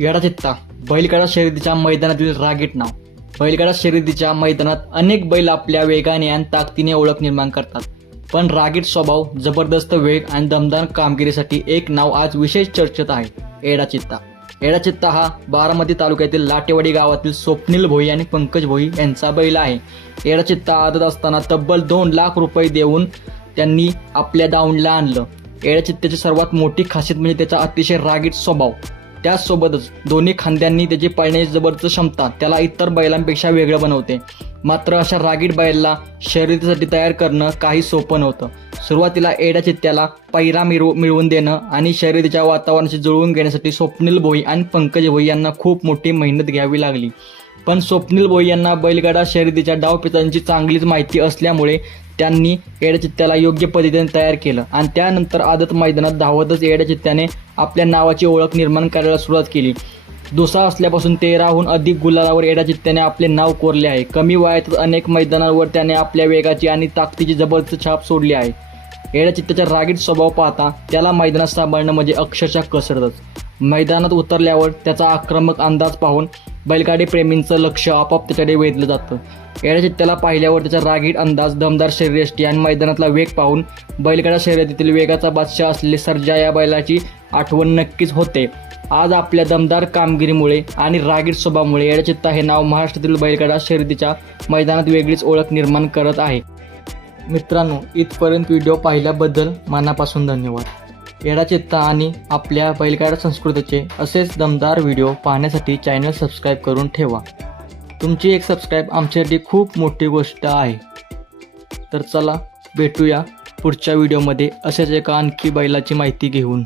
येडाचित्ता बैलगाडा शर्यतीच्या मैदानातील रागीट नाव. बैलगाडा शर्यतीच्या मैदानात अनेक बैल आपल्या वेगाने आणि ताकदीने ओळख निर्माण करतात, पण रागीट स्वभाव, जबरदस्त वेग आणि दमदार कामगिरीसाठी एक नाव आज विशेष चर्चेत आहे, येडाचित्ता. येडाचित्ता हा बारामती तालुक्यातील लाटेवाडी गावातील स्वप्नील भोई आणि पंकज भोई यांचा बैल आहे. येडाचित्ता आदत असताना तब्बल 2 लाख रुपये देऊन त्यांनी आपल्या दावणीला आणलं. येडाचित्त्याची सर्वात मोठी खासियत म्हणजे त्याचा अतिशय रागीट स्वभाव. त्याचसोबतच दोन्ही खांद्यांनी त्याची पळण्याची जबरदस्त क्षमता त्याला इतर बैलांपेक्षा वेगळं बनवते. मात्र अशा रागीट बैलाला शर्यतीसाठी तयार करणं काही सोपं नव्हतं. सुरुवातीला येडाचित्त्याला पैरा मिळवून देणं आणि शर्यतीच्या वातावरणाशी जुळवून घेण्यासाठी स्वप्नील भोई आणि पंकज भोई यांना खूप मोठी मेहनत घ्यावी लागली. पण स्वप्नील भोई यांना बैलगाडा शर्यतीच्या डावपेचांची चांगलीच माहिती असल्यामुळे त्यांनी येडाचित्त्याला योग्य पद्धतीने तयार केलं आणि त्यानंतर आदत मैदानात धावतच येडाचित्त्याने आपल्या नावाची ओळख निर्माण करायला सुरुवात केली. दुसरा असल्यापासून 13हून अधिक गुलालावर येडाचित्त्याने आपले नाव कोरले आहे. कमी वयातच अनेक मैदानांवर त्याने आपल्या वेगाची आणि ताकदीची जबरदस्त छाप सोडली आहे. येडाचित्त्याचा रागीट स्वभाव पाहता त्याला मैदानात सांभाळणं म्हणजे अक्षरशः कसरतच. मैदानात उतरल्यावर त्याचा आक्रमक अंदाज पाहून बैलगाडी प्रेमींचं लक्ष आपोआप त्याच्याकडे वेधलं जातं. येडाचित्त्याला पाहिल्यावर त्याचा रागीट अंदाज, दमदार शरीरयष्टी आणि मैदानातला वेग पाहून बैलगाडा शर्यतीतील वेगाचा बादशाह असलेले सर्जा या बैलाची आठवण नक्कीच होते. आज आपल्या दमदार कामगिरीमुळे आणि रागीट स्वभावामुळे येडाचित्ता हे नाव महाराष्ट्रातील बैलगाडा शर्यतीच्या मैदानात वेगळीच ओळख निर्माण करत आहे. मित्रांनो, इथपर्यंत व्हिडिओ पाहिल्याबद्दल मनापासून धन्यवाद. येडाचित्ता आणि आपल्या बैलगाडा संस्कृतीचे असेच दमदार व्हिडिओ पाहण्यासाठी चॅनल सबस्क्राईब करून ठेवा. तुमची एक सबस्क्राईब आमच्यासाठी खूप मोठी गोष्ट आहे. तर चला भेटूया पुढच्या व्हिडिओमध्ये असेच एका आणखी बैलाची माहिती घेऊन.